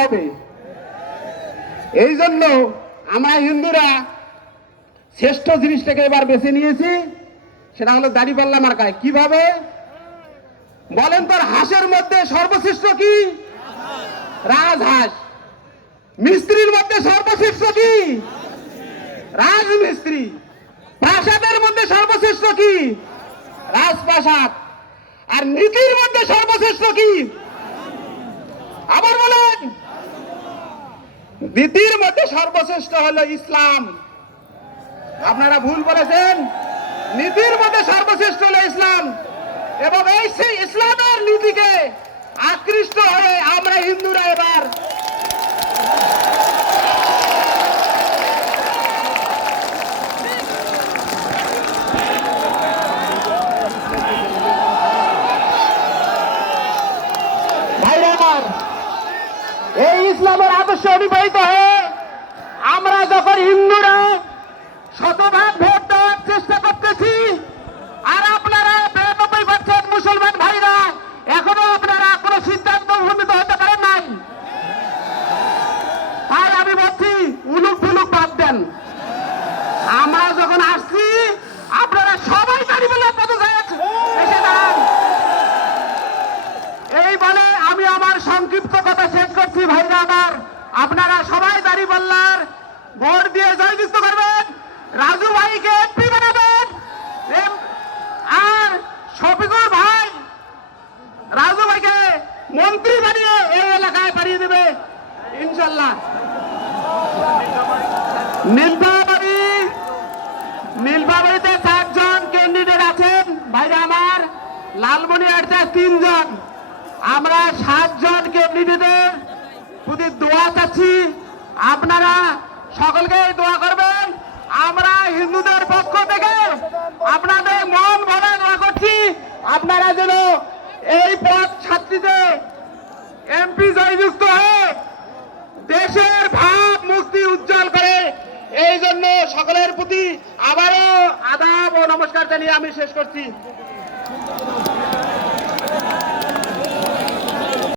হবে। এই জন্য আমরা হিন্দুরা শ্রেষ্ঠ জিনিসটাকে এবার বেছে নিয়েছি, সেটা হলো দাঁড়িপাল্লা মার্কায়। কিভাবে বলেন? তোর হাঁসের মধ্যে সর্বশ্রেষ্ঠ কি? রাজহাঁস। মিস্ত্রির মধ্যে সর্বশ্রেষ্ঠ কি? রাজমিস্ত্রি। প্রাসাদের মধ্যে সর্বশ্রেষ্ঠ কি? রাজপ্রাসাদ। আর নীতির মধ্যে সর্বশ্রেষ্ঠ কি? আবার বলেন। নীতির মধ্যে সর্বশ্রেষ্ঠ হলো ইসলাম। আপনারা ভুল বলেছেন। নীতির মধ্যে সর্বশ্রেষ্ঠ হলো ইসলাম, এবং এই সেই ইসলামের নীতিকে আকৃষ্ট হয়ে আমরা হিন্দুরা এবার এই ইসলামের আদর্শ অনুপ্রাণিত হয়ে আমরা যখন হিন্দুরা শতভাগ ভোট দেওয়ার চেষ্টা করতেছি, আর আপনারা 92% মুসলমান ভাইরা এখনো আপনারা কোনো সিদ্ধান্ত উপনীত হতে পারেন নাই। তাই আমি বলছি, উলুক ফুলুক বাদ দেন। আমরা যখন আসছি আপনারা সবাই দাঁড়িয়ে পথে এসে দাঁড়ান। এই বলে আমি আমার সংক্ষিপ্ত কথা শেষ করছি। ভাইরা আমার, আপনারা সবাই দাঁড়িপাল্লার ভোট দিয়ে জয়যুক্ত করবেন, রাজু ভাইকে এমপি বানাবেন, আর শফিকুল ভাই রাজু ভাইকে মন্ত্রী বানিয়ে এই এলাকায় পাঠিয়ে দেবে ইনশাল্লাহ। নীলফামারীতে 4 জন ক্যান্ডিডেট আছেন ভাইরা আমার, লালমনিরহাটে 3 জন। আমরা 7 জন ক্যান্ডিডেটের প্রতি দোয়া চাচ্ছি। আপনারা সকলকে দোয়া করবেন। আমরা হিন্দুদের পক্ষ থেকে আপনাদের মন ভরা দোয়া করছি, আপনারা যেন এই পথ ছাত্রীতে এমপি জয়যুক্ত হয়ে দেশের ভাব মুক্তি উজ্জ্বল করে। এই জন্য সকলের প্রতি আবারও আদাব ও নমস্কার জানিয়ে আমি শেষ করছি।